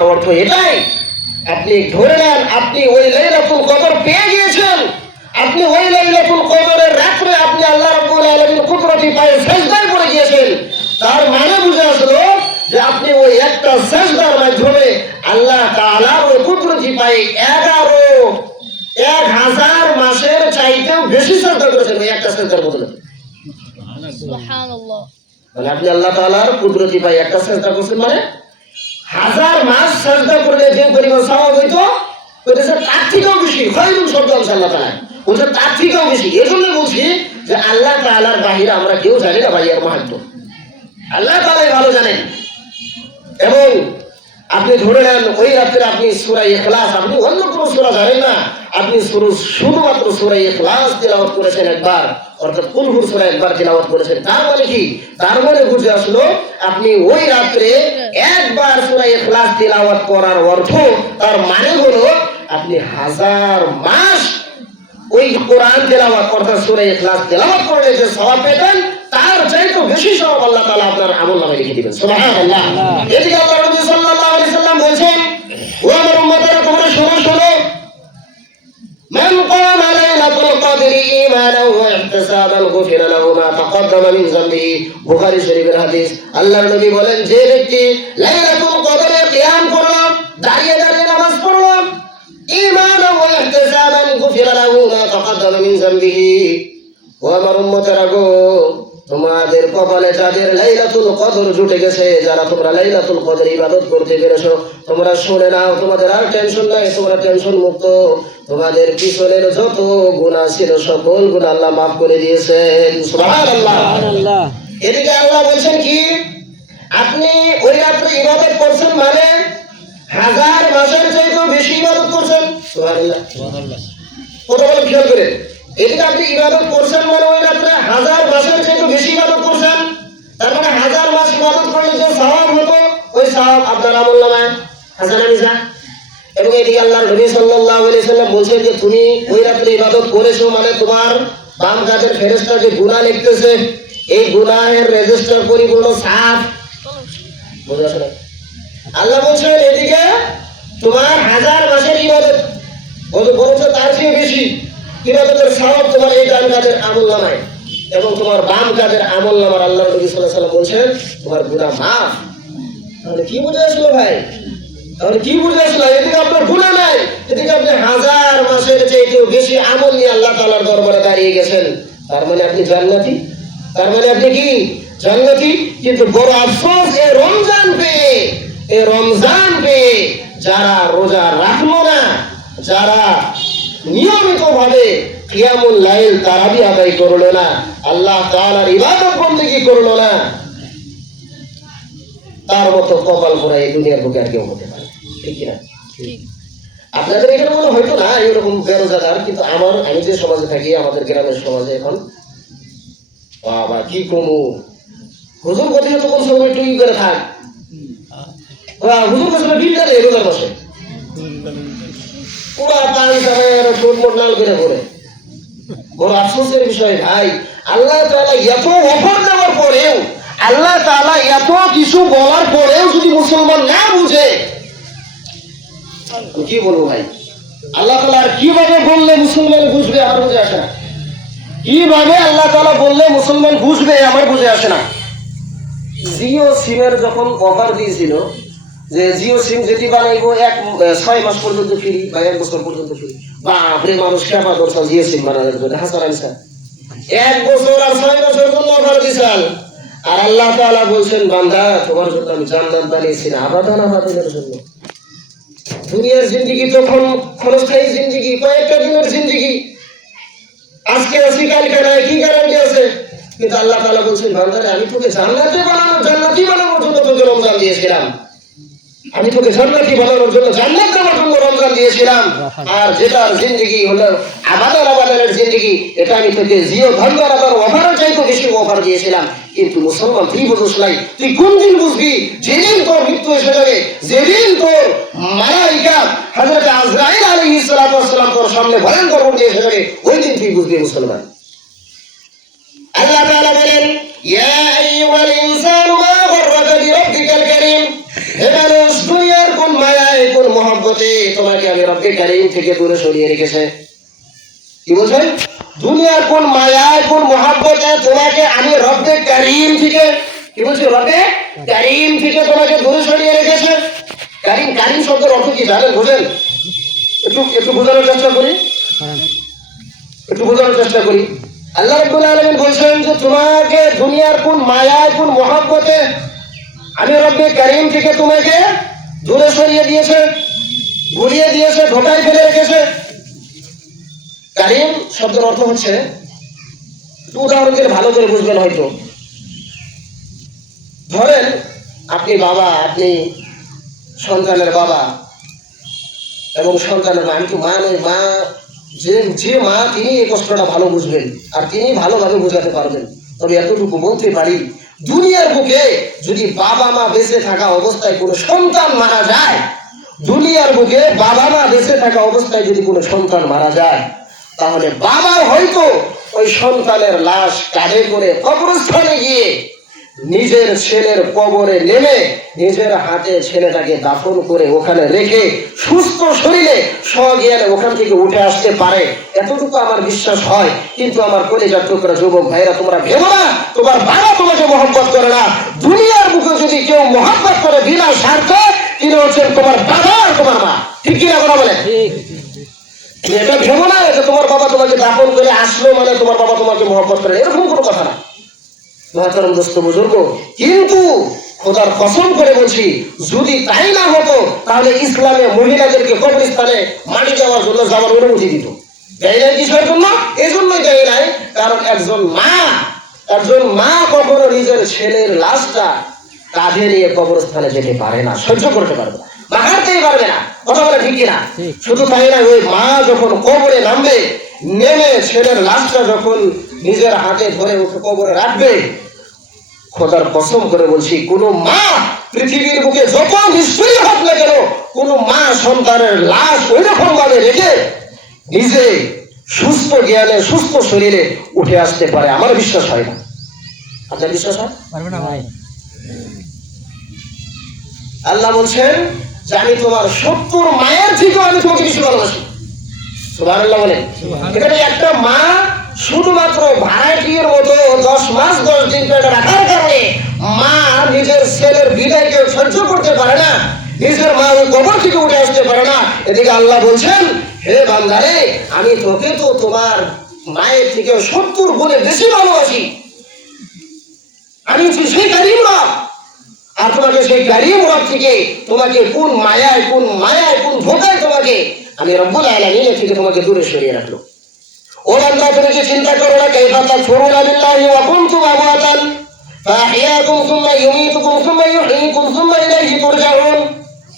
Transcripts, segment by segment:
অর্থ এটাই, আপনি ধরে নেন আপনি ওই লাইলাতুল কদর পেয়ে গিয়েছেন, আপনি ওই লাইলাতুল কদরের রাত্রে আপনি আল্লাহ রাব্বুল আলামিনের কুদরতি পায়ে সিজদায় পড়ে গিয়েছেন। তার মানে বুঝে আসলো যে আপনি ওই একটা সিজদার মাধ্যমে আল্লাহ তাআলার ওই কুদরতি পায়ে 1000 মাসের চাইতেও বেশি সিজদা করেছেন ওই একটা সিজদার বদলে। সুবহানাল্লাহ। মানে আপনি আল্লাহ তাআলার কুদরতি পায়ে একটা সিজদা করেছেন, মানে 1000 মাস সিজদা করলে যে পরিমাণ সওয়াব হইতো ওটা তার থেকেও বেশি। খায়রুল শব্দ আল্লাহ তাআলা ওটা তার থেকেও বেশি। এজন্য বলছি যে আল্লাহ তাআলার বাহিরে আমরা কেউ জানি না ভাইয়ার মাহাত্ম্য, আল্লাহ তাআলাই ভালো জানেন। এবং আপনি ধরে নেন ওই রাত্রে আপনি সূরা ইখলাস, আপনি অন্য কোনো সূরা জানেন না, আপনি শুধুমাত্র সূরা ইখলাস তিলাওয়াত করেছেন একবার, অর্থাৎ কুল হু সূরা একবার তিলাওয়াত করেছেন। তার মানে কি? তার মানে বুঝে আসলো আপনি ওই রাত্রে একবার সূরা ইখলাস তিলাওয়াত করার অর্থ, তার মানে হলো আপনি 1000 মাস ওই কোরআন তেলাওয়াত অর্থাৎ সূরা ইখলাস তেলাওয়াত করলে যে সওয়াব পেতেন তার চাইতে বেশি সওয়াব আল্লাহ তাআলা আপনার আমলনামায় লিখে দিবেন। সুবহানাল্লাহ। এদিকে আল্লাহ নবী সাল্লাল্লাহু আলাইহি সাল্লাম বলেন, ও আমার উম্মতেরা তোমরা শোনো, মান ক্বামা লাইলাতুল কদরি ঈমানান ওয়া ইহতিসাবান গুফিরা লাহু মা তাকদ্দামা মিন যামবিহি। বুখারী শরীফের হাদিস। আল্লাহর নবী বলেন, যে ব্যক্তি লাইলাতুল কদরে কিয়াম করলো, দাঁড়িয়ে নামাজ পড়লো, ঈমানান ওয়া ইহতিসাবান গুফিরা লাহু মা তাকদ্দামা মিন যামবিহি। ও আমার উম্মতেরা গো, তোমাদের কপালে যাদের লাইলাতুল কদর জুটে গেছে, যারা তোমরা লাইলাতুল কদর ইবাদত করতে পেরেছো, তোমরা শুনে নাও, তোমাদের আর টেনশন নাই, তোমরা টেনশন মুক্ত। তোমাদের পিছনের যত গুনাহ ছিল সকল গুনাহ আল্লাহ মাফ করে দিয়েছেন। সুবহানাল্লাহ। এদিকে আল্লাহ বলছেন কি, আপনি ওই রাত্রে ইবাদত করছেন মানে 1000 মাসের চাইতেও বেশি ইবাদত করছেন। সুবহানাল্লাহ। কথা বলে খেয়াল করে, এদিকে আপনি ইবাদত করছেন মানে ওই রাত্রে 1000 মাসের চাইতেও বেশি ইবাদত করছেন। তার মানে 1000 মাস ইবাদত করলে যে সওয়াব হতো ওই সওয়াব আপনার আমলনামায় হাসানা মিজা। এবং এদিকে আল্লাহর নবী সাল্লাল্লাহু আলাইহি সাল্লাম বলেন যে তুমি ওই রাত্রে ইবাদত করেছো মানে তোমার বাম কাঁধের ফেরেশতা যে গুনাহ লিখতেছে, এই গুনাহের রেজিস্টার পরিপূর্ণ সাফ। বুঝাছেন? আল্লাহ বলছেন এদিকে তোমার 1000 মাসের ইবাদত বরঞ্চ তার চেয়ে বেশি ইবাদতের সওয়াব তোমার এই ডান কাঁধের আমলনামায়, এবং তোমার বাম কাঁধের আমলনামার আল্লাহর নবী সাল্লাল্লাহু আলাইহি সাল্লাম বলছেন তোমার গুনাহ মাফ। তাহলে কি বুঝে আসলো ভাই? তাহলে কি বুঝে আসলো? এদিকে আপনার গুনাহ নাই, এদিকে আপনি 1000 মাসের চাইতেও বেশি আমল নিয়ে আল্লাহ তাআলার দরবারে দাঁড়িয়ে গেছেন। তার মানে আপনি জান্নাতি। তার মানে আপনি কি জান্নাতি। কিন্তু বড় আফসোস, এই রমজান পেয়ে যারা রোজা রাখলো না, যারা নিয়মিত ভাবে কিয়ামুল লাইল তারাবি আদায় করলো না, আল্লাহ তাআলার ইবাদত বন্দেগী করলো না, তার মতো কপাল পোড়া এই দুনিয়ার বুকে আর কেউ হতে পারে। ঠিক কিনা? আপনাদের এখানে মনে হয়তো না এরকম বেরোজাদার, কিন্তু আমি যে সমাজে থাকি, আমাদের গ্রামের সমাজে এখন বাবা কি কমু, হুজুর কথা তখন সব একটু ই করে থাক, হুজুর কথা বিল দেয় রোজার বসে পুরা পানি ঠোঁট লাল করে পড়ে। বড় আফসোসের বিষয় ভাই, আল্লাহ তাআলা এত অফার দেওয়ার পরেও, আল্লাহ তাআলা এত কিছু বলার পরেও যদি মুসলমান না বুঝে, কি বলবো ভাই? আল্লাহ তাআলা আর কিভাবে বললে মুসলমান বুঝবে আমার বুঝে আসে না। কিভাবে আল্লাহ তাআলা বললে মুসলমান বুঝবে আমার বুঝে আসে না। জিও সিমের যখন অফার দিয়েছিল যে জিও সিম যেটি বানাইবো 6 মাস পর্যন্ত ফ্রি বা 1 বছর পর্যন্ত ফ্রি, বাপরে মানুষ কেমন দরকার জিও সিম বানানোর জন্য। হাসান আনসার 1 বছর আর 6 মাসের জন্য অফার দিয়েছেন, আর আল্লাহ তাআলা বলছেন বান্দা তোমার জন্য আমি জান্নাত বানিয়েছি আবাদান আবাদের জন্য। দুনিয়ার জিন্দেগি তখন ক্ষণস্থায়ী জিন্দেগি, কয়েকটা দিনের জিন্দেগি, আজকে আছি কালকে নাই, কি গ্যারান্টি আছে? কিন্তু আল্লাহ তাআলা বলছেন বান্দারে আমি তোকে জান্নাতি বানানোর জন্য তোকে রমজান দিয়েছিলাম, আমি তোকে জান্নাতি বানানোর জন্য জান্নাত দেওয়ার জন্য রমজান দিয়েছিলাম। আর যেটার জিন্দেগি হলো আবাদের জিন্দেগি, এটা আমি তোকে জিও ধর্মের অফারের চাইতে বেশি অফার দিয়েছিলাম। কিন্তু মুসলমান তুই বুঝছ নাই, তুই কোন দিন বুঝবি? যেদিন তোর মৃত্যু এসে যাবে, যেদিন তোর মালাইকা হযরত আজরাইল আলাইহিস সালাতু ওয়াস সালাম তোর সামনে ভয়ঙ্কর রূপে এসে যাবে, ওই দিন তুই বুঝবি মুসলমান। আল্লাহ তাআলা বলেন, ইয়া আইয়ুহাল ইনসানু মা গাররাকা বিরাব্বিকাল কারীম। হে মানুষ, দুনিয়ার কোন মায়া মহব্বতে তোমাকে আমি রব্বে কারীম থেকে দূরে সরিয়ে রেখেছে। কি বলছেন? দুনিয়ার কোন মায়ায় কোন মহব্বতে তোমাকে আমি রব্বে কারীম থেকে, কি বলছি, রব্বে কারীম থেকে তোমাকে দূরে সরিয়ে রেখেছে। কারীম, কারীম শব্দের অর্থ কি জানেন? বুঝেন? একটু বোঝানোর চেষ্টা করি, আল্লাহ রাব্বুল আলামিন বলছেন যে তোমাকে দুনিয়ার কোন মায়ায় কোন মহব্বতে আমি রব্বে কারীম থেকে তোমাকে দূরে সরিয়ে দিয়েছে, ভুলিয়ে দিয়েছে, ধোকায় ফেলে রেখেছে। কারীম শব্দের অর্থ হচ্ছে, উদাহরণ দিলে ভালো করে বুঝবেন হয়তো। ধরেন আপনি বাবা, আপনি সন্তানের বাবা এবং সন্তানের মা। আমি তো মা নই, মা যে মা তিনি এই কষ্টটা ভালো বুঝবেন আর তিনি ভালোভাবে বোঝাতে পারবেন। তবে এতটুকু বলতে পারি, দুনিয়ার বুকে যদি বাবা মা বেঁচে থাকা অবস্থায় কোনো সন্তান মারা যায়, দুনিয়ার বুকে বাবা মা বেঁচে থাকা অবস্থায় যদি কোনো সন্তান মারা যায়, তাহলে বাবা হয়তো ওই সন্তানের লাশ কাঁধে করে কবরস্থানে গিয়ে নিজের ছেলের কবরে নেমে নিজের হাতে ছেলেটাকে দাফন করে ওখানে রেখে সুস্থ শরীরে সজ্ঞানে ওখান থেকে উঠে আসতে পারে, এতটুকু আমার বিশ্বাস হয়। কিন্তু আমার কলিজার টুকরা যুবক ভাইরা, তোমরা ভেবো না তোমার বাবা তোমাকে মহব্বত করে না। দুনিয়ার বুকে যদি কেউ মহব্বত করে বিনা স্বার্থে, তিনি হচ্ছেন তোমার বাবা আর তোমার মা। ঠিক কিনা কথা বলে? এটা ভেবো না যে তোমার বাবা তোমাকে দাফন করে আসলো মানে তোমার বাবা তোমাকে মহব্বত করে, এরকম কোনো কথা না। মহাতারাম দোস্ত বুজুর্গ, কিন্তু খোদার কসম করে বলছি, যদি তাই না হতো তাহলে ইসলামে মহিলাদেরকে কবরস্থানে মাটি দেওয়ার জন্য যাওয়ার অনুমতি দিত। দেয় নাই কিসের জন্য? এই জন্যই দেয় নাই, কারণ একজন মা কখনো নিজের ছেলের লাশটা কাঁধে নিয়ে কবরস্থানে যেতে পারে না, সহ্য করতে পারবে না, বাগাতেই পারবে না। কথা বলে ঠিক কিনা? শুধু তাই না, ওই মা যখন কবরে নামবে, নেমে ছেলের লাশটা যখন নিজের হাতে ধরে ওকে কবরে রাখবে, খোদার কসম করে বলছি, কোন মা পৃথিবীর বুকে যত নিশ্চয়ই হোক না কেন, কোন মা সন্তানের লাশ ওই রকম ভাবে রেখে নিজে সুস্থ জ্ঞানে সুস্থ শরীরে উঠে আসতে পারে, আমার বিশ্বাস হয় না। আপনার বিশ্বাস হয়? আল্লাহ বলছেন যে আমি তোমার 70 মায়ের থেকেও আমি তোমাকে বেশি ভালোবাসি। সুবহানাল্লাহ বলেন। এখানে একটা মা শুধুমাত্র ভাড়াটির মতো 10 মাস 10 দিন পেটে রাখার কারণে মা নিজের ছেলের বিদায়কে সহ্য করতে পারে না, নিজের মা ওই কবর থেকে উঠে আসতে পারে না। এদিকে আল্লাহ বলছেন, হে বান্দারে, আমি তোকে তো তোমার মায়ের থেকে 70 গুণে বেশি ভালোবাসি। আমি সেই কারীম রব, আর তোমাকে সেই কারীম রব থেকে তোমাকে কোন মায়ায় কোন ধোঁকায় তোমাকে আমি রব্বুল আলামিন থেকে তোমাকে দূরে সরিয়ে রাখলো। ও বান্দা, তুমি কি চিন্তা করো না, কাইফা তাকফুরুনা বিল্লাহি ওয়া কুনতুম আমওয়াতান ফাআহইয়াকুম সুম্মা ইউমীতুকুম সুম্মা ইউহয়ীকুম সুম্মা ইলাইহি তুরজাউন।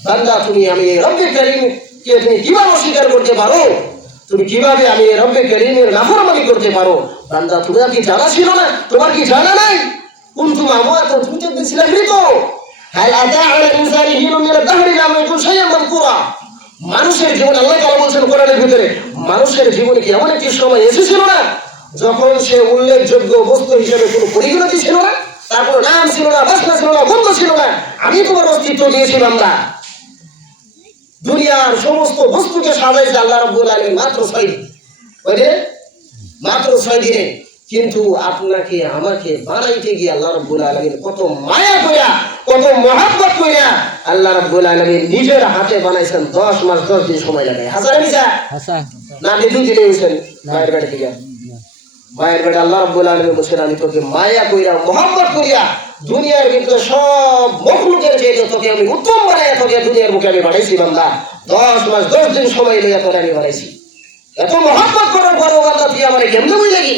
বান্দা, তুমি আমি এই রব্বে কারীম কে তুমি কিভাবে অস্বীকার করতে পারো? তুমি কিভাবে আমি এই রব্বে কারীমের নাফরমানি করতে পারো? বান্দা, তোমার কি জানা ছিল না? তোমার কি জানা নাই? কুনতুম আমওয়াতান, তুমি তো ছিলে মৃত। হাল আতা আলা ইনসানি হিনুন মিনাদ দাহরি লাম ইয়াকুন শাইআন মাযকুরা। মানুষের জীবন, আল্লাহ তাআলা বলেছেন কোরআনের ভিতরে, মানুষের জীবনে কি এমন একটি সময় এসেছিল না যখন সে উল্লেখযোগ্য বস্তু হিসেবে কোনো পরিগণিত ছিল না, তার কোনো নাম ছিল না, বাসনা ছিল না, গন্ধ ছিল না। আমি তোমার অস্তিত্ব দিয়েছিলাম না। দুনিয়ার সমস্ত বস্তুকে সাজাইছে আল্লাহ রাব্বুল আলামিন মাত্র 6 দিন। মাত্র 6 দিনে। কিন্তু আপনাকে আমাকে বানাইতে গিয়ে আল্লাহ রাব্বুল আলামিন কত মায়া কইরা, কত মহব্বত কইরা আল্লাহ রাব্বুল আলামিন নিজের হাতে বানাইছেন। 10 মাস 10 দিন সময় লাগে। হাজারে মিছা না, আপনি 2 দিনে হয়েছেন মায়ের পেটে থেকে। মায়ের পেটে আল্লাহ রাব্বুল আলামিন বলছেন, আমি তোকে মায়া কইরা মহব্বত কইরা দুনিয়ার ভিতরে সব মখলুকের চেয়ে তোকে আমি উত্তম বানাইয়া তোকে দুনিয়ার বুকে আমি বানাইছি। বান্দা, 10 মাস 10 দিন সময় লইয়া তোকে আমি বানাইছি। এত মহব্বত করার পরেও বান্দা তুই আমারে কেমনে বুঝলি?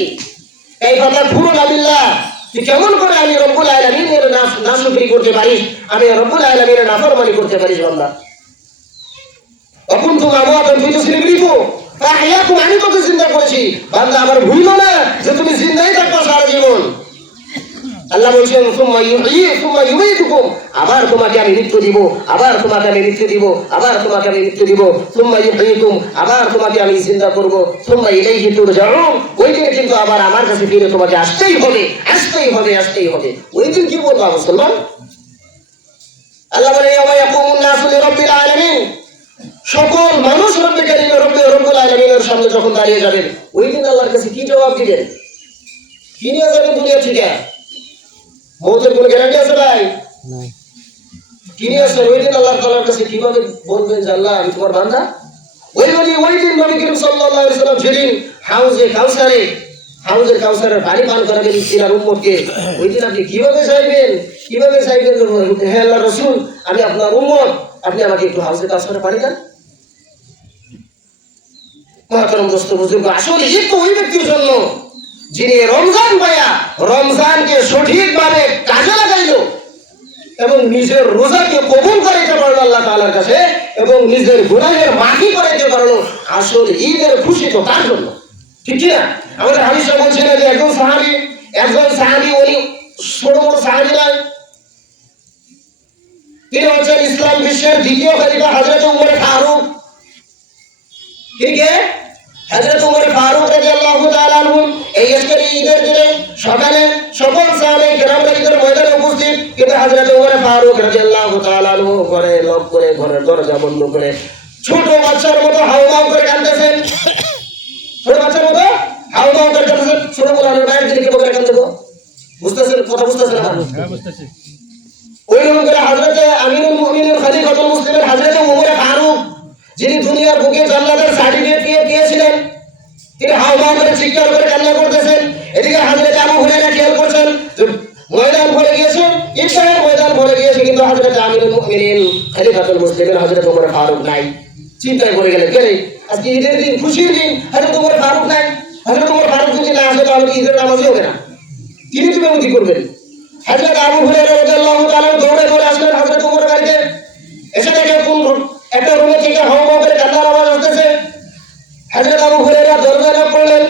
এই কথা পুরো নাবিল্লাহ, তুই কেমন করে আমি রব্বুল আলামিনের নাশকরি করতে পারিস, আমি রব্বুল আলামিনের নাফরমানি করতে পারিস? বান্দা, তখন তুমি আমওয়াতান, তুই তো ছিলি মৃত, ফাআহইয়াকুম, আমি তোকে জিন্দা করেছি। বান্দা, আমার ভুলো না যে তুমি জিন্দাই থাকবে সারা জীবন। আল্লাহ বলছেন, সুম্মা ইউমীতুকুম, আবার তোমাকে আমি মৃত্যু দিব, আবার তোমাকে আমি মৃত্যু দিব, আবার তোমাকে আমি মৃত্যু দিব, সুম্মা ইউহয়ীকুম, আবার তোমাকে আমি জিন্দা করব, সুম্মা ইলাইহি তুরজাউন। ওই দিন কিন্তু আবার আমার কাছে ফিরে তোমাকে আসতেই হবে, আসতেই হবে, আসতেই হবে। ওই দিন কি বলবো মুসলমান? আল্লাহ বলে, ইয়াওমা ইয়াকুমুন নাসু লিরাব্বিল আলামিন, সকল মানুষ রব্বুল আলামিনের সামনে যখন দাঁড়িয়ে যাবেন, ওই দিন আল্লাহর কাছে কি জবাব দিবেন? কি নিয়ে যাবেন দুনিয়া থেকে? মৌতের কোনো গ্যারান্টি আছে ভাই? কি নিয়ে আসবেন? ওই দিন আল্লাহ তাআলার কাছে কিভাবে বলবেন যে আল্লাহ আমি তোমার বান্দা? ওই দিন নবী করিম সাল্লাল্লাহু আলাইহি ওয়াসাল্লাম যেদিন হাউজের কাউসারের পানি পান করাবেন ইসলামের উম্মতকে, ওই দিন আপনি কিভাবে চাইবেন হে আল্লাহর রাসূল, আমি আপনার উম্মত, আপনি আমাকে একটু হাউজের কাউসারের পানি দেন? মহতরম দোস্ত বুজুর্গ, আসলে ঈদ তো ওই ব্যক্তির জন্য যিনি রমজান পায়া রমজানকে সঠিকভাবে কাজে লাগাইলো এবং নিজের রোজাকে কবুল করাইতে পারলো আল্লাহ তাআলার কাছে এবং নিজের গুনাহের মাফি করাইতে পারলো। আসল ঈদের খুশি তো তার জন্য, ঠিক কি না? আমাদের হাদিসে বলছেন যে একজন সাহাবী উনি ছোট বড় সাহাবী নয়, তিনি হচ্ছেন ইসলাম বিশ্বের দ্বিতীয় খলিফা হযরত উমর ফারুক। ঠিক আছে, হযরত উমর ফারুক রাদিয়াল্লাহু তাআলা আনহু এই আজকের ঈদের দিনে সকালে সকল সাহাবায়ে কেরামরা ঈদের ময়দানে উপস্থিত, কিন্তু হযরত উমর ফারুক রাদিয়াল্লাহু তাআলা আনহু ঘরে লক করে ঘরের দরজা বন্ধ করে ছোট বাচ্চার মতো হাউমাউ করে কাঁদতেছেন। ছোট বাচ্চার মতো হাউমাউ করে কাঁদতেছেন। ছোট বলার বাইরে দিকে বলে কাঁদতে গো, বুঝতেছেন কথা? বুঝতেছেন? হ্যাঁ বুঝতেছি। ওই রকম করে হযরত আমিরুল মুমিনিন খলিফাতুল মুসলিমিন হযরত উমর ফারুক, যিনি দুনিয়ার বুকে জান্নাতের সার্টিফিকেট পেয়েছিলেন, তিনি হাওমাও করে চিৎকার করে কান্না করতেছেন। এদিকে হযরত আবু হুরায়রা খেয়াল করছেন ময়দান ভরে গিয়েছে, ঈদের ময়দান ভরে গিয়েছে, কিন্তু হযরত আমিরুল মুমিনিন খলিফাতুল মুসলিমিন হযরত উমর ফারুক নাই। চিন্তায় পড়ে গেলেন, কেন আজকে ঈদের দিন, খুশির দিন, হযরত উমর ফারুক নাই। হযরত উমর ফারুক যদি না আসে তাহলে ঈদের নামাজই হবে না, তিনি কি করবেন? হযরত আবু হুরায়রা রাদিয়াল্লাহু তাআলা দৌড়ে চলে আসলেন হযরত উমরের বাড়িতে। এসে দেখে কোন একটা রুমে থেকে হাওমাও করে কান্নার আওয়াজ আসতেছে। হযরত আবু হুরায়রা দরজা নক করলেন,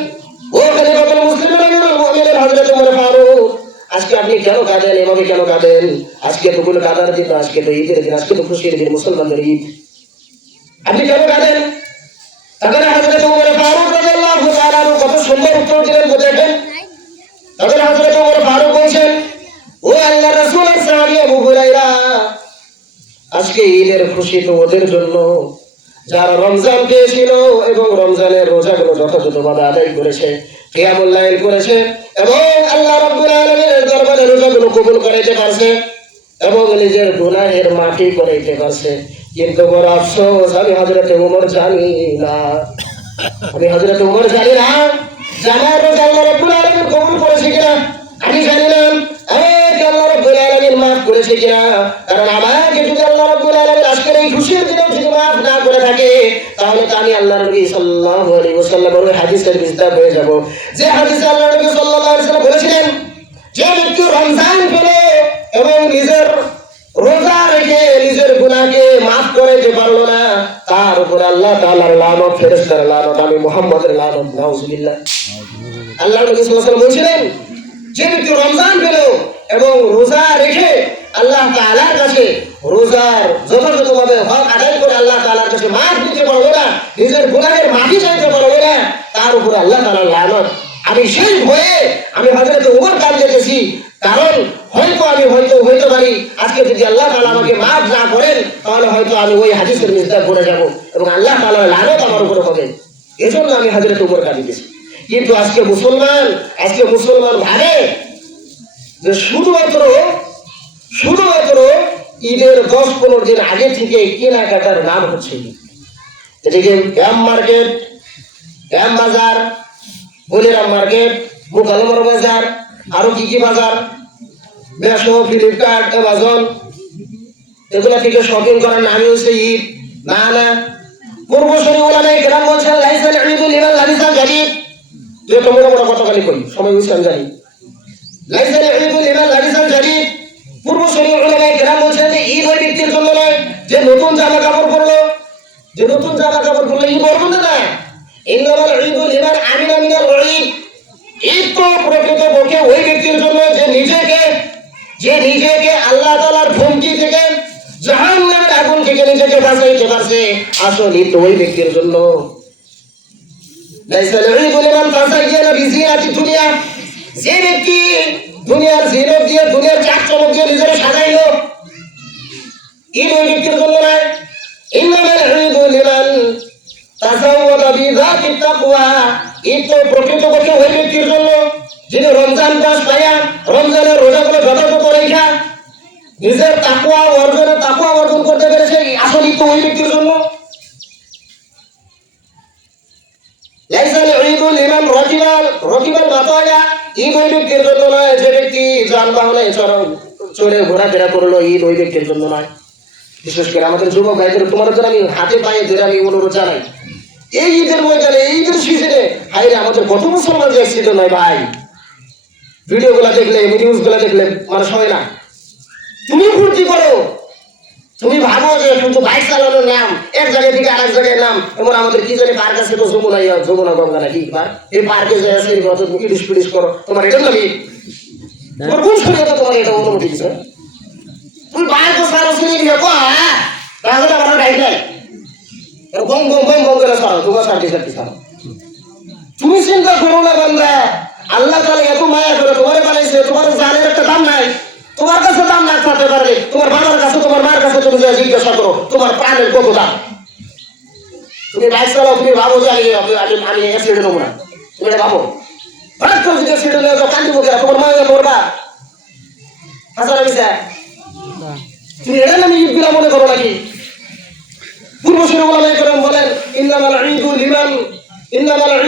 ও খলিফাতুল মুসলিমিন আমিরুল মুমিনিন হযরত উমর ফারুক, আজকে আপনি কেন কাঁদেন? এভাবে কেন কাঁদেন? আজকে তো কোনো কাঁদার দিন না, আজকে তো ঈদের দিন, আজকে তো খুশির দিন, মুসলমানদের ঈদ, আপনি কেন কাঁদেন? তখন হযরত উমর ফারুক রাদিয়াল্লাহু তাআলা কত সুন্দর উত্তর দিলেন দেখেন। তখন হযরত উমর ফারুক বলছেন, ও আল্লাহর রাসূলের সাহাবী আবু হুরায়রা, আজকে ঈদের খুশি তো ওদের জন্য যারা রমজান পেয়েছিল এবং রমজানের রোজাগুলো যথাযথভাবে আদায় করেছে, কিয়ামুল লাইল করেছে এবং আল্লাহ রাব্বুল আলামিনের দরবারে রোজাগুলো কবুল করাইতে পারছে এবং নিজের গুনাহের মাফি করাইতে পারছে। কিন্তু বড় আফসোস, আমি হযরত উমর জানি না যে আমার রোজা আল্লাহ রাব্বুল আলামিন কবুল করেছে কিনা। আমি জানি না আল্লাহ রাব্বুল আলামিন মাফ করেছে কিনা, কারণ আমাকে যদি আল্লাহ রাব্বুল আলামিন আজকের এই খুশির দিনেও যদি মাফ না করে থাকে, তাহলে তো আমি আল্লাহর নবী সাল্লাল্লাহু আলাইহি ওয়াসাল্লামের ওই হাদিসের বিস্তার হয়ে যাব, যে হাদিসে আল্লাহ নবী সাল্লাল্লাহু আলাইহি ওয়াসাল্লাম বলেছিলেন, যে ব্যক্তি রমজান পেলে এবং নিজের রোজা রেখে নিজের গুনাহকে মাফ করতে পারলো না, তার উপর আল্লাহ তাআলার লানত, ফেরেশতার লানত, আমি মুহাম্মদের লানত, নাউজুবিল্লাহ। আল্লাহ নবী সাল্লাল্লাহু আলাইহি ওয়াসাল্লাম বলেছিলেন, যে ব্যক্তি রমজান পেল এবং রোজা রেখে আল্লাহ তাআলার কাছে রোজার যথাযথভাবে হক আদায় করে আল্লাহ তাআলার কাছে মাফ দিতে পারলো না, নিজের গুনাহের মাফি চাইতে পারলো না, তার উপর আল্লাহ তাআলার লানত। আমি সেই ভয়ে আমি হযরত উমর কাঁদতেছি, কারণ হয়তো পারি আজকে যদি আল্লাহ তাআলা আমাকে মাফ না করেন, তাহলে হয়তো আমি ওই হাদিসের মিসদাক করে যাব এবং আল্লাহ তাআলার লানত আমার উপর হবে। এজন্য আমি হযরত উমর কাঁদতেছি। কিন্তু আজকে মুসলমান ভাবে যে শুধুমাত্র ঈদের 10-15 দিন আগে থেকে কেনাকাটার নাম হচ্ছে এদিকে গ্রাম মার্কেট, গ্রাম বাজার, বলিরাম মার্কেট, মুকালমর বাজার, আরো কি বাজার, মেশো, ফ্লিপকার্ট, অ্যামাজন, এগুলা থেকে শপিং করার নামই হচ্ছে ঈদ। না, পূর্বসূরি উলামায়ে কেরাম বলছেন, লাইসাল ঈদু লিমান লাবিসাল জাদিদ। যেটা মোটা কথাকালি করি, সময় বুঝতে আমি জানি। লাইসাল ঈদু লিমান লাবিসাল জাদিদ, পূর্বসূরি উলামায়ে কেরাম বলছেন যে ঈদ ওই ব্যক্তির জন্য নয় যে নতুন জামা কাপড় পরলো, ঈদ বলবো না। ইন্নামাল ঈদু লিমান আমিনা মিনাল ঈদ, ঈদ তো প্রকৃতপক্ষে ওই ব্যক্তির জন্য যে নিজেকে আল্লাহ তাআলার ধমকি থেকে, জাহান্নামের আগুন থেকে নিজেকে বাঁচাইতে পারছে, আসল ঈদ তো ওই ব্যক্তির জন্য। লাইসাল ঈদু লিমান তাযায়্যানা বিজিনাতি দুনিয়া, যে ব্যক্তি দুনিয়ার জিনত দিয়ে, দুনিয়ার চাকচমক দিয়ে নিজেকে সাজাইলো, ঈদ ওই ব্যক্তির জন্য নয়। ইন্নামাল ঈদু বিযাতিত তাকওয়া, ঈদ তো প্রকৃতপক্ষে ওই ব্যক্তির জন্য যিনি রমজান মাস পাইয়া রমজানের রোজাগুলো যথাযথ রেখা নিজের তাকওয়া অর্জন করতে পেরেছে, আসলে তো ওই ব্যক্তির জন্য। লাইসাল ঈদু লিমান রাকিবাল বাতায়া, ঈদ ওই ব্যক্তির জন্য নয় যে ব্যক্তি যানবাহনে চড়ে ঘোরাফেরা করলো, ঈদ ওই ব্যক্তির জন্য নয়। বিশেষ করে আমাদের যুবক ভাইদের তোমাদের জন্য আমি হাতে পায়ে ধরে আমি অনুরোধ জানাই, এই ঈদের ময়দানে এই ঈদের সিজনে হাইরে আমাদের কত মুসলমান যে অ্যাক্সিডেন্ট হয় ভাই, ভিডিওগুলো দেখলে নিউজগুলো দেখলে মানুষ হয় না। তুমি ফুর্তি করো, তুমি ভাবো যে কিন্তু বাইক চালানোর নাম এক জায়গা থেকে আরেক জায়গায় নাম, এমন আমাদের কি জানি পার্ক আছে তো যমুনা গঙ্গা নাকি, এই পার্কে যে আছে ইডিশ পিডিশ করো, তোমার এটা নাকি তোমার কোন শরীরে তোমার এটা অনুমতি দিচ্ছে? তুমি বাইক তো সারা শুনে দিয়ে তাহলে আমার গাড়ি নাই বম বম বম বম করে সারো, তোমার সারতে সারো। তুমি চিন্তা করো না বান্দা, আল্লাহ তাআলা এত মায়া করে তোমারে বানাইছে, তোমার জানের একটা দাম নাই, তোমার কাছে দাম না থাকতে পারে, তোমার বাবার কাছে তোমার মার কাছে তুমি জিজ্ঞাসা করো তোমার প্রাণের কত দাম। তুমি বাইক চালাও, তুমি ভাবো যে আমি অ্যাক্সিডেন্ট হবো না, তুমি এটা ভাবো হঠাৎ করে যদি অ্যাক্সিডেন্ট হয়ে যাও কান্দি মুখে তোমার মা মরবা হাসান আমিসা, তুমি এটা নামি ঈদগুলা মনে করো নাকি? পূর্বসূরি ওলামায়ে কেরাম বলেন ইন্নামাল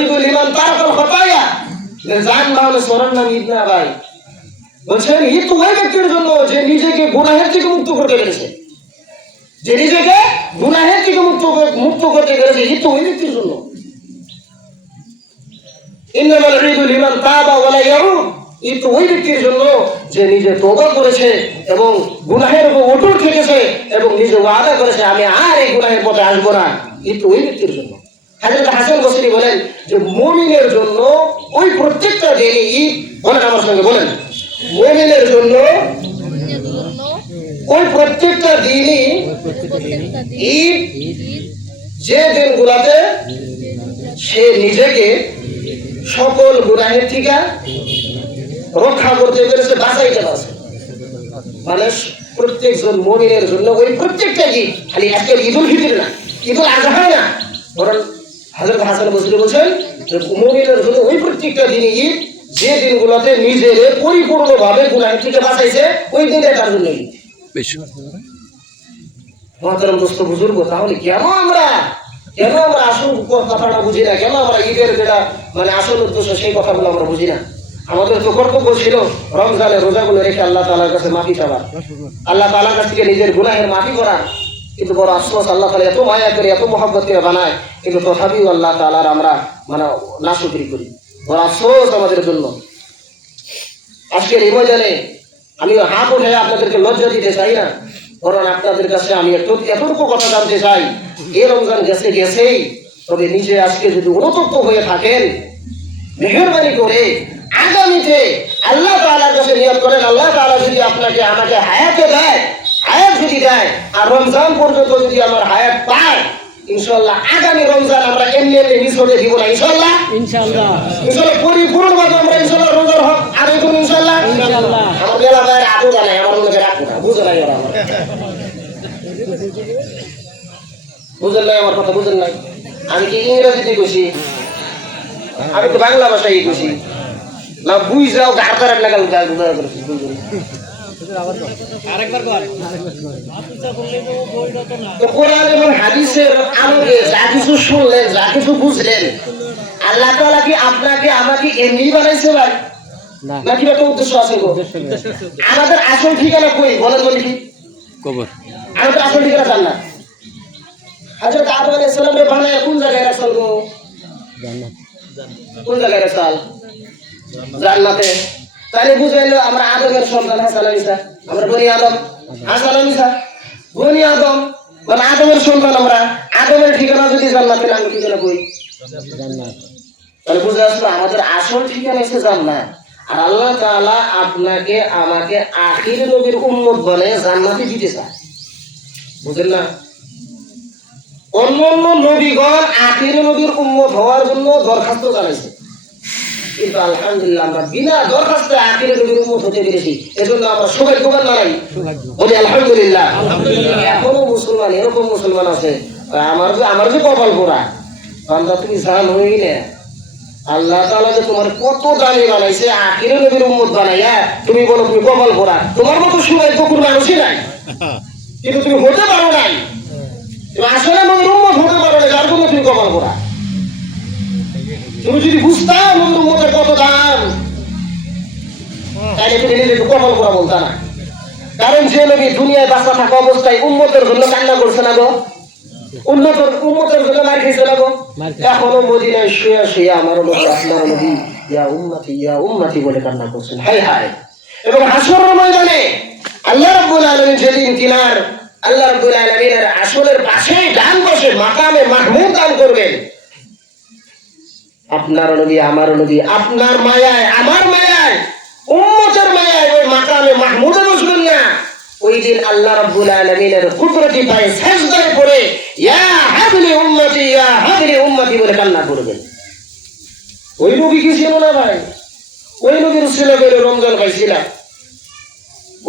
ঈদু লিমান তারাকাল খাতায়া, যানবাহনে চড়ার নাম ঈদ না ভাই। বলছেন ঈদ তো ওই ব্যক্তির জন্য যে নিজেকে গুনাহের থেকে মুক্ত করতে পেরেছে, যে নিজেকে গুনাহের থেকে মুক্ত করতে পেরেছে, ঈদ তো ওই ব্যক্তির জন্য। ইন্নামাল ঈদু লিমান তাবা ওয়া লা ইয়াউদ, ঈদ তো ওই ব্যক্তির জন্য যে নিজে তওবা করেছে এবং গুনাহের উপর অটল থেকেছে এবং নিজে ওয়াদা করেছে আমি আর এই গুনাহের পথে আসবো না, ঈদ তো ওই ব্যক্তির জন্য। হযরত হাসান বসরি বলেন যে মুমিনের জন্য ওই প্রত্যেকটা দিনই ঈদ, বলেন আমার সঙ্গে বলেন, মুমিনের জন্য ওই প্রত্যেকটা দিনই ঈদ, যে দিনগুলোতে সে নিজেকে সকল গুনাহের থেকে রক্ষা করতে পেরেছে, বাঁচাইতে পারছে। মানে প্রত্যেকজন মুমিনের জন্য ওই প্রত্যেকটা ঈদ, খালি একটা ঈদুল ফিতর না, ঈদুল আযহা না, বরং হযরত হাসান বসরি বলেন যে মুমিনের জন্য ওই প্রত্যেকটা দিনই ঈদ, যে দিনগুলোতে নিজের পরিপূর্ণভাবে গুনাহ থেকে বাঁচাইছে ওই দিনে তার জন্য ঈদ। মহতরম দোস্ত বুজুর্গ, তাহলে কেন আমরা আসল কথাটা বুঝি না, কেন আমরা ঈদের যেটা মানে আসল উদ্দেশ্য সেই কথাগুলো আমরা বুঝি না? আমাদের তো কর্তব্য ছিল রমজানের রোজাগুলো রেখে আল্লাহ তাআলার কাছে মাফি চাওয়া, আল্লাহ তাআলার কাছ থেকে নিজের গুনাহের মাফি করা। কিন্তু বড় আফসোস, আল্লাহ তাআলা এত মায়া করে এত মহব্বত করে বানায়, কিন্তু তথাপিও আল্লাহ তাআলার আমরা মানে নাশুকরি করি। বড় আফসোস আমাদের জন্য। আজকের এই ময়দানে আমি হাত উঠে আপনাদেরকে লজ্জা দিতে চাই না, বরং আপনাদের কাছে আমি এতটুকু কথা জানতে চাই, এই রমজান গেছেই, তবে নিজে আজকে যদি অনুতপ্ত হয়ে থাকেন, মেহেরবানি করে আগামীতে আল্লাহ তাআলার কাছে নিয়ত করেন, আল্লাহ তাআলা যদি আপনাকে আমাকে হায়াত যদি দেয় আর রমজান পর্যন্ত যদি আমার হায়াত পায়, ইনশাআল্লাহ আগামী রমজান আমরা এমনি মিস হতে দিব না, ইনশাআল্লাহ পরিপূর্ণভাবে আমরা ইনশাআল্লাহ রোজার হক আদায় করব, ইনশাআল্লাহ। আমার বেলা ভাইয়ের আপু জানাই, আমার মনে রাখবো না, বুঝে নাই ওরা, বুঝেন নাই আমার কথা, বুঝেন নাই। আমি কি ইংরেজিতে কইছি? আমি তো বাংলা ভাষায় কইছি না, বুঝ যাও গাড়তার লাগাল কোরআন এবং হাদিসের আলোকে যা কিছু শুনলেন, যা কিছু বুঝলেন, আল্লাহ তাআলা কি আপনাকে আমাকে এমনি বানাইছে ভাই, নাকি একটা উদ্দেশ্য আছে? আমাদের আসল ঠিকানা কই বলেন, বলি কি কবর? আমাদের আসল ঠিকানা জান্নাত। হযরত আদম আলাইহিস সালামের বানায় কোন জায়গায় রাখল গো? কোন জায়গায় রাখল? জান্নাতে। তাহলে বুঝাইলো আমরা আদমের সন্তান, হাসান আমিসা, আমরা বনি আদম, হাসান আমিসা বনি আদম, মানে আদমের সন্তান আমরা। আদমের ঠিকানা যদি জান্নাতে, আমি ঠিকানা কই? জান্নাত। তাহলে বুঝে আসলো আমাদের আসল ঠিকানা হচ্ছে জান্নাত। আর আল্লাহ তাআলা আপনাকে আমাকে আখির নবীর উম্মত বলে জান্নাতে দিতে চায়, বুঝলেন না? অন্যান্য নবীগণ আখির নবীর উম্মত হওয়ার জন্য দরখাস্ত জানাইছে, কিন্তু আলহামদুলিল্লাহ আমরা বিনা দরখাস্তে আখির নবীর উম্মত হতে পেরেছি, এজন্য আমরা সৌভাগ্যবান নয়, বলি আলহামদুলিল্লাহ। এখনো মুসলমান, এরকম মুসলমান আছে আমার যে কপাল পোড়া, বান্দা তুমি জান হয়ে গেলে আল্লাহ তাআলা যে তোমার কত দামি বানাইছে, আখিরে নবীর উম্মত বানাইয়া তুমি বলো তুমি কপাল ভরা। তোমার মতো সৌভাগ্য কোনো মানুষই নাই, কিন্তু তুমি হতে পারো নাই। তুমি আসলে নবীর উম্মত হতে পারো না, যার জন্য তুমি কপাল ভরা। তুমি যদি বুঝতাম নবীর উম্মতের কত দাম, তাহলে তুমি নিজেকে কপাল ভরা বলতা না। কারণ যে নবী দুনিয়ায় বাঁচা থাকা অবস্থায় উম্মতের জন্য কান্না করছে না গো, উম্মতের জন্য মার খেয়েছে না গো, এখনো মদিনায় শুয়ে শুয়ে আমার নবী আপনার নবী ইয়া উম্মতি বলে কান্না করছেন। হায় হায়। এবং হাসরের ময়দানে আল্লাহ রাব্বুল আলামিন যেদিন তিনার আল্লাহ রাব্বুল আলামিনের আসলের পাশে ডান পাশে মাকামে মাহমুদ দান করবেন, আপনার নবী আমার নবী আপনার মায়ায় আমার মায়ায় উম্মতের মায়ায় ওই মাকামে মাহমুদে বসবেন না। ওই দিন আল্লাহ রাব্বুল আলামিনের কুদরতি পায়ে সিজদায় পড়ে ইয়া হাবলি উম্মতি বলে কান্না করবেন। ওই নবী কি ছিল না ভাই? ওই নবীর উসিলা করে রমজান পাইছিলা,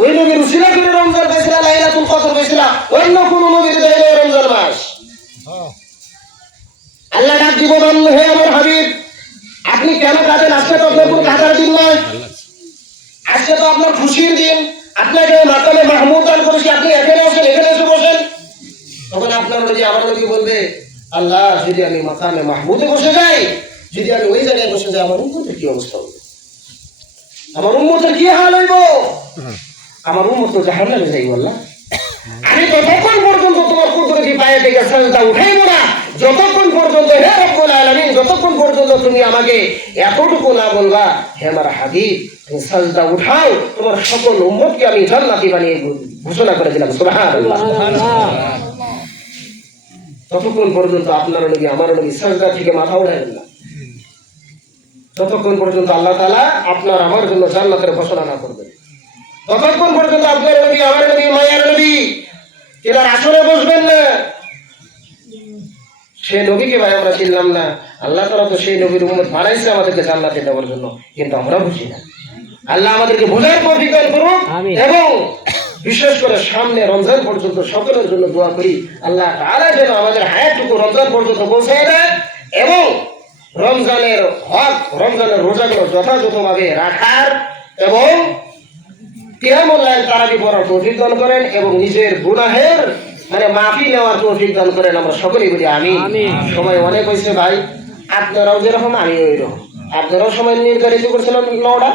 ওই নবীর উসিলা করে রমজান পাইছিলা, লাইলাতুল কদর পাইছিলা। অন্য কোন নবীর দেয় না রমজান মাস। আল্লাহ ডাক দিব, হে আমার হাবিব আপনি কেন কাঁদেন? আজকে তো আপনার কোনো কাঁদার দিন নয়, আজকে তো আপনার খুশির দিন। আপনাকে মাকামে মাহমুদ দান করেছি, আপনি এখানে আসেন, এখানে এসে বসেন। তখন আপনার নবী আমার নবী বলবে, আল্লাহ যদি আমি মাকামে মাহমুদে বসে যাই, যদি আমি ওই জায়গায় বসে যাই, আমার উম্মতের কি অবস্থা হবে? আমার উম্মতের কি হাল হইব? আমার উম্মত তো জাহান্নামে যাইব। আল্লাহ আমি ততক্ষণ পর্যন্ত তোমার কুদরতি পায়ে থেকে সাজদা উঠাইব না, যতক্ষণ পর্যন্ত হে রব্বুল আলামিন, যতক্ষণ পর্যন্ত তুমি আমাকে এতটুকু না বলবা, হে আমার হাবিব তুমি সাজদা উঠাও, তোমার সকল উম্মতকে আমি জান্নাতি বানিয়ে ঘোষণা করে দিলাম। সুবহানাল্লাহ। ততক্ষণ পর্যন্ত আপনার নবী আমার নবী সাজদা থেকে মাথা উঠাইবেন না, ততক্ষণ পর্যন্ত আল্লাহ তাআলা আপনার আমার জন্য জান্নাতের ঘোষণা না করবেন। ততক্ষণ পর্যন্ত আপনার নবী আমার নবী মায়ের নবী এবার আসরে বসবেন না। সেই নবীকে ভাই আমরা চিনলাম না। আল্লাহ তাআলা তো সেই নবীর উম্মত বানাইছে আমাদেরকে জান্নাতে দেওয়ার জন্য, কিন্তু আমরা বুঝি না। আল্লাহ আমাদেরকে বোঝার তৌফিক দান করুন। এবং বিশেষ করে সামনে রমজান পর্যন্ত সকলের জন্য দোয়া করি, আল্লাহ তাআলা যেন আমাদের হায়াতটুকু রমজান পর্যন্ত পৌঁছায় দেয় এবং রমজানের হক, রমজানের রোজাগুলো যথাযথভাবে রাখার এবং কিয়ামুল লাইল তারাবি পড়ার তৌফিক দান করেন এবং নিজের গুনাহের মাফি নেওয়ার তৌফিক দান করেন। আমরা সকলেই বলি আমিন। সময় অনেক হয়েছে ভাই, আপনারাও যেরকম আমি ওইরকম। আপনারাও সময় নির্ধারিত করছিলেন 9টা,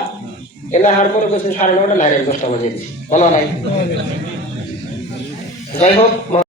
এলা হার করে করছেন 9:30, 10টা বাজে দিচ্ছি, বলো নাই। যাই হোক।